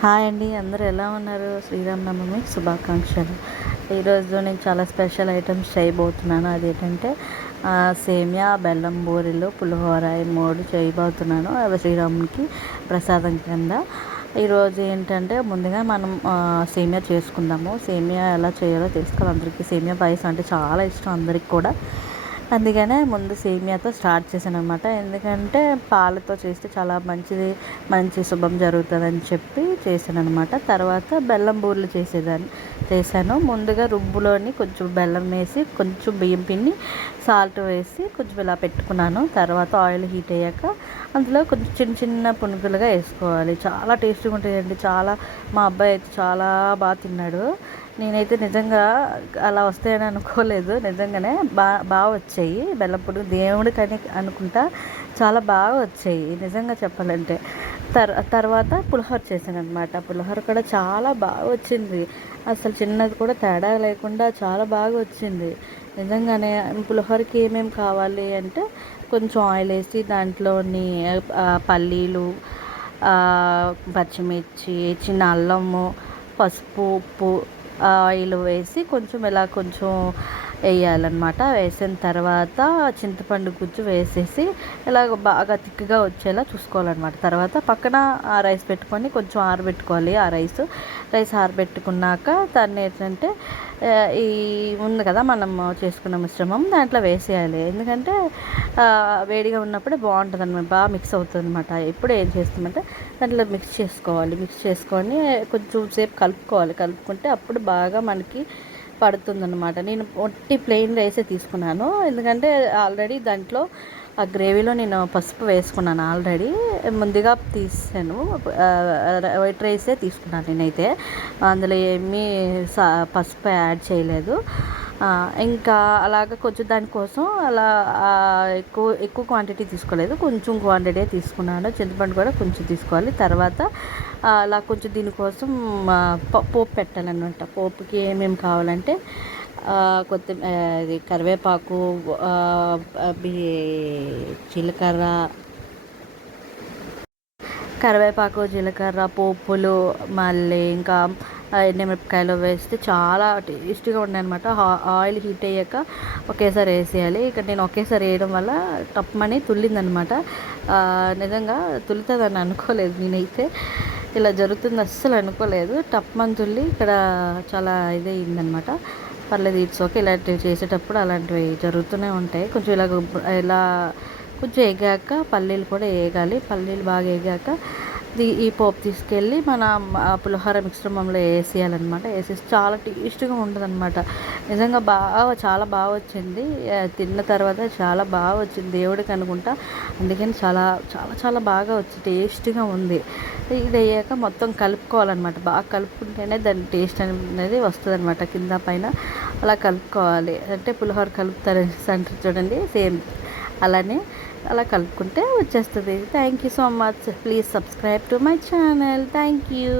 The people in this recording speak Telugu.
హాయ్ అండి, అందరూ ఎలా ఉన్నారు? శ్రీరామనవమి శుభాకాంక్షలు. ఈరోజు నేను చాలా స్పెషల్ ఐటమ్స్ చేయబోతున్నాను. అదేంటంటే సేమియా, బెల్లం బూరెలు, పులిహోర ఈ 3 చేయబోతున్నాను. అవి శ్రీరామునికి ప్రసాదం కింద. ఈరోజు ఏంటంటే ముందుగా మనం సేమియా చేసుకుందాము. సేమియా ఎలా చేయాలో తెలుసుకోవాలి. అందరికీ సేమియా పాయసం అంటే చాలా ఇష్టం అందరికి కూడా. అందుకనే ముందు సేమియాతో స్టార్ట్ చేశాను అనమాట. ఎందుకంటే పాలతో చేస్తే చాలా మంచిది, మంచి శుభం జరుగుతుందని చెప్పి చేశాను అనమాట. తర్వాత బెల్లం బూరెలు చేశాను. ముందుగా రుబ్బులోని కొంచెం బెల్లం వేసి, కొంచెం బియ్యం పిండి, సాల్ట్ వేసి కొంచెం ఇలా పెట్టుకున్నాను. తర్వాత ఆయిల్ హీట్ అయ్యాక అందులో కొంచెం చిన్న చిన్న పునుగులుగా వేసుకోవాలి. చాలా టేస్టీగా ఉంటాయండి. మా అబ్బాయి అయితే చాలా బాగా తిన్నాడు. నేనైతే నిజంగా అలా వస్తాయని అనుకోలేదు. నిజంగానే బాగా వచ్చాయి. బెల్లం పునుగు దేవుడికని అనుకుంటా చాలా బాగా వచ్చాయి నిజంగా చెప్పాలంటే. తర్వాత పులిహోర చేశాను అనమాట. పులిహోర కూడా చాలా బాగా వచ్చింది. అసలు చిన్నది కూడా తేడా లేకుండా చాలా బాగా వచ్చింది నిజంగానే. పులిహోరకి ఏమేమి కావాలి అంటే కొంచెం ఆయిల్ వేసి దాంట్లోని పల్లీలు, పచ్చిమిర్చి, చిన్న అల్లము, పసుపు, ఉప్పు, ఆయిల్ వేసి కొంచెం వేయాలన్నమాట. వేసిన తర్వాత చింతపండు గుజ్జు వేసేసి ఇలాగ బాగా తిక్కుగా వచ్చేలా చూసుకోవాలన్నమాట. తర్వాత పక్కన ఆ రైస్ పెట్టుకొని కొంచెం ఆరబెట్టుకోవాలి. రైస్ ఆరబెట్టుకున్నాక దాన్ని ఏంటంటే ఈ ఉంది కదా మనం చేసుకున్న మిశ్రమం దాంట్లో వేసేయాలి. ఎందుకంటే వేడిగా ఉన్నప్పుడే బాగుంటుంది అనమాట, బాగా మిక్స్ అవుతుంది అనమాట. ఇప్పుడు ఏం చేస్తామంటే దాంట్లో మిక్స్ చేసుకొని కొంచెం సేపు కలుపుకుంటే అప్పుడు బాగా మనకి పడుతుందన్నమాట. నేను ఒట్టి ప్లెయిన్ రైసే తీసుకున్నాను. ఎందుకంటే ఆల్రెడీ దాంట్లో ఆ గ్రేవీలో నేను పసుపు వేసుకున్నాను. ఆల్రెడీ ముందుగా తీసాను. వైట్ రైసే తీసుకున్నాను నేనైతే. అందులో ఏమీ పసుపు యాడ్ చేయలేదు. ఇంకా అలాగ కొంచెం దానికోసం అలా ఎక్కువ క్వాంటిటీ తీసుకోలేదు, కొంచెం క్వాంటిటీ తీసుకున్నాను. చింతపండు కూడా కొంచెం తీసుకోవాలి. తర్వాత అలా కొంచెం దీనికోసం పోపు పెట్టాలన్నమాట. పోపుకి ఏమేమి కావాలంటే కరివేపాకు, జీలకర్ర, పోపులు, మళ్ళీ ఇంకా ఎండుమిరపకాయలు వేస్తే చాలా టేస్టీగా ఉన్నాయన్నమాట. ఆయిల్ హీట్ అయ్యాక ఒకేసారి వేసేయాలి. ఇక్కడ నేను ఒకేసారి వేయడం వల్ల టప్మని తుల్లిందనమాట. నిజంగా తులుతుందని అనుకోలేదు నేనైతే. ఇలా జరుగుతుంది అస్సలు అనుకోలేదు. టప్మని తుల్లి ఇక్కడ చాలా ఇదయిందనమాట. పర్లేదు, ఇట్స్ ఓకే. ఇలాంటివి చేసేటప్పుడు అలాంటివి జరుగుతూనే ఉంటాయి. కొంచెం ఇలా కొంచెం ఎగాక పల్లీలు కూడా వేగాలి. పల్లీలు బాగా వేగాక ఈ పోపు తీసుకెళ్ళి మన పులిహోర మిశ్రమంలో వేసేయాలన్నమాట. వేసేసి చాలా టేస్ట్గా ఉంటుందన్నమాట. నిజంగా చాలా బాగా వచ్చింది. తిన్న తర్వాత చాలా బాగా వచ్చింది దేవుడికి అనుకుంటా. అందుకని చాలా చాలా చాలా బాగా వచ్చి టేస్ట్గా ఉంది. ఇది అయ్యాక మొత్తం కలుపుకోవాలన్నమాట. బాగా కలుపుకుంటేనే దాని టేస్ట్ అనేది వస్తుంది అనమాట. కింద పైన అలా కలుపుకోవాలి. అంటే పులిహోర కలుపుతారు అంటారు చూడండి, సేమ్ అలానే అలా కలుపుకుంటే వచ్చేస్తుంది. Thank you so much. Please subscribe to my channel. Thank you.